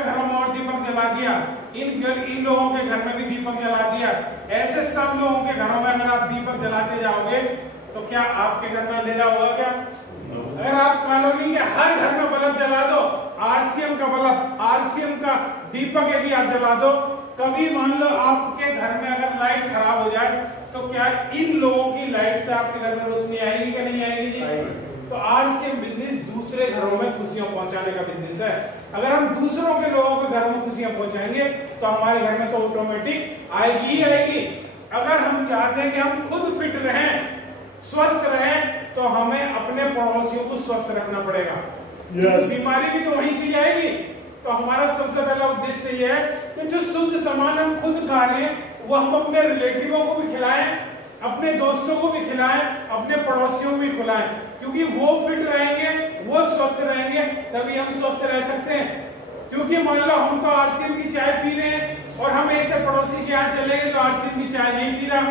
के घरों में और दीपक जला दिया, इन लोगों के घर में भी दीपक जला दिया, ऐसे सब लोगों के घरों में अगर आप दीपक जलाते जाओगे तो क्या आपके घर में अंधेरा होगा क्या? अगर आप कॉलोनी के हर घर में बल्ब जला दो, आरसीएम का बल्ब, आरसीएम का दीपक यदि आप जला दो, कभी मान लो आपके घर में अगर लाइट खराब हो जाए तो क्या इन लोगों की लाइट से आपके घर में रोशनी आएगी कि नहीं आएगी जी? तो आरसीएम बिजनेस दूसरे घरों में खुशियां पहुंचाने का बिजनेस है। अगर हम दूसरों के लोगों के घरों में खुशियां पहुंचाएंगे तो हमारे घर में तो ऑटोमेटिक आएगी ही आएगी। अगर हम चाहते हैं कि हम खुद फिट रहें, स्वस्थ रहें, तो हमें अपने पड़ोसियों को स्वस्थ रखना पड़ेगा। बीमारी भी तो वहीं से आएगी। तो हमारा सबसे पहला उद्देश्य यह है कि जो शुद्ध सामान हम खुद खा रहे हैं वो हम अपने रिलेटिवों को भी खिलाएं, अपने दोस्तों को भी खिलाएं, अपने पड़ोसियों को भी खिलाएं, क्योंकि वो फिट रहेंगे, वो स्वस्थ रहेंगे, तभी हम स्वस्थ रह सकते हैं। क्योंकि मान लो हम तो आरसीएम की चाय पी रहे हैं और हम ऐसे पड़ोसी के यहाँ चले गए जो आरसीएम की चाय नहीं पी रहा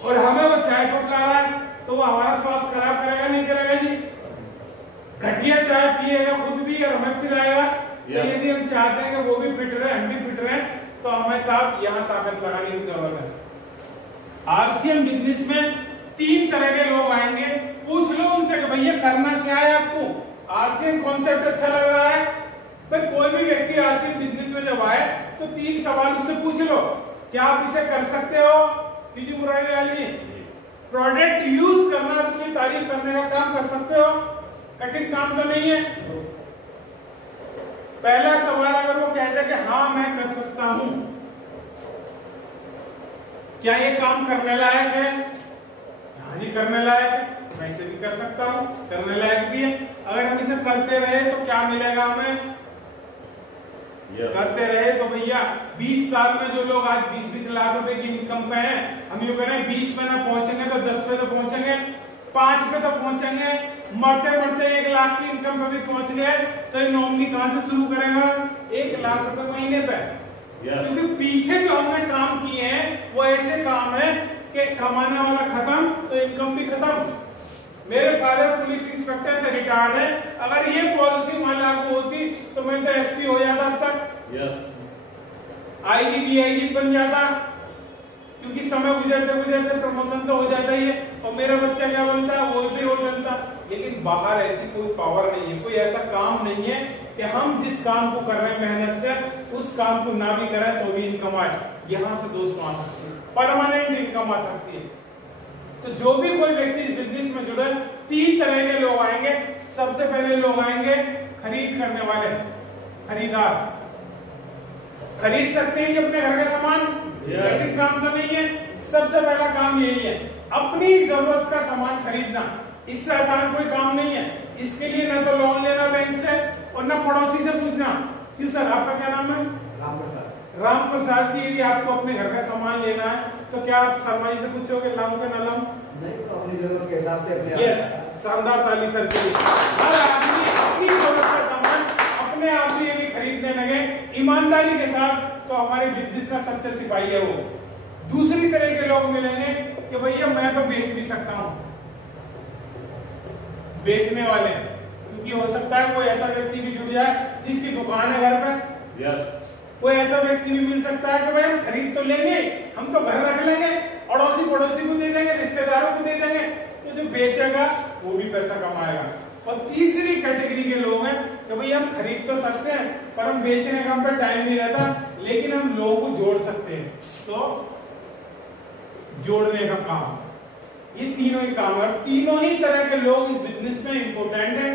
और हमें वो चाय को पिला रहा है, तो वो हमारा स्वास्थ्य खराब करेगा नहीं करेगा जी? घटिया चाय पिएगा खुद भी और हमें पिलाएगा। तो यदि हम चाहते हैं कि वो भी फिट रहे, हम भी फिट रहे, तो हमें साहब यहाँ ताकत लगाने की जरूरत है। आरसीएम बिजनेस में 3 तरह के लोग आएंगे। पूछ लो उनसे कि भैया करना क्या है आपको, आरसीएम कॉन्सेप्ट अच्छा लग रहा है? भाई कोई भी व्यक्ति आरसीएम बिजनेस में जब आए तो 3 सवाल उससे पूछ लो। क्या आप इसे कर सकते हो? पीजी मुरारीलाल जी, प्रोडक्ट यूज करना, उसकी तारीफ करने का काम कर सकते हो? कठिन काम तो नहीं है। पहला सवाल अगर वो कहते कि हाँ मैं कर सकता हूं, क्या ये काम करने लायक है? हाँ जी करने लायक है, मैं इसे भी कर सकता हूं, करने लायक भी है। अगर हम इसे करते रहे तो क्या मिलेगा हमें? करते रहे तो भैया 20 साल में जो लोग आज 20-20 लाख रुपए की इनकम पे हैं, हम यूं कह रहे हैं 20 पे ना पहुंचेंगे तो 10 पे तो पहुंचेंगे, 5 पे तो पहुंचेंगे, मरते मरते 1 लाख की इनकम पे भी पहुंच गए तो ये नॉमिनी कहां से शुरू करेगा? 1 लाख रुपए महीने पे। क्योंकि पीछे जो हमने काम किए हैं वो ऐसे काम है कि कमाने वाला खत्म तो इनकम भी खत्म। मेरे फादर पुलिस इंस्पेक्टर से रिटायर्ड है, अगर ये पॉलिसी मान लागू होती तो मैं तो एसपी हो जाता अब तक, आईजी डीआईजी बन जाता, क्योंकि समय गुजरते गुजरते प्रमोशन तो हो जाता ही है और मेरा बच्चा क्या बनता है? वो भी हो बनता। लेकिन बाहर ऐसी कोई पावर नहीं है, कोई ऐसा काम नहीं है कि हम जिस काम को कर रहे हैं मेहनत से उस काम को ना भी करें तो भी इनकम आए। यहां से दोस्तों आ सकती है, परमानेंट इनकम आ सकती है। तो जो भी कोई व्यक्ति इस बिजनेस में जुड़े, 3 तरह के लोग आएंगे। सबसे पहले लोग आएंगे खरीद करने वाले, खरीदार। खरीद सकते हैं कि अपने घर का सामान, ऐसा काम तो नहीं है। सबसे पहला काम यही है, अपनी जरूरत का सामान खरीदना। इससे आसान कोई काम नहीं है। इसके लिए ना तो लोन लेना बैंक से और ना पड़ोसी से पूछना। क्यों सर, आपका क्या नाम है? राम प्रसाद। राम प्रसाद जी, यदि आपको अपने घर का सामान लेना है तो क्या आप शर्मा जी से पूछोगे लाऊं कि ना लाऊं? नहीं, तो अपनी जरूरत के हिसाब से अपने। यस, शानदार ताली सर के लिए। हर आदमी अपनी जरूरत का सामान अपने आप ही यदि खरीदने लगे ईमानदारी के साथ तो हमारे बिजनेस का सच्चा सिपाही है वो। दूसरी तरह के लोग मिलेंगे कि भैया मैं तो बेच भी सकता हूं, बेचने वाले। क्योंकि हो सकता है कोई ऐसा व्यक्ति भी जुड़ जाए जिसकी दुकान है घर पे। यस। कोई ऐसा व्यक्ति भी मिल सकता है कि भाई हम खरीद तो लेंगे, हम तो घर रख लेंगे, अड़ोसी पड़ोसी को दे देंगे, रिश्तेदारों को दे देंगे, तो जो बेचेगा वो भी पैसा कमाएगा। और तीसरी कैटेगरी के लोग हैं कि भाई हम खरीद तो सकते हैं पर हम बेचने का हम पे टाइम नहीं रहता, लेकिन हम लोगों को जोड़ सकते हैं। तो जोड़ने का काम, ये तीनों ही काम है। तीनों ही तरह के लोग इस बिजनेस में इंपॉर्टेंट है।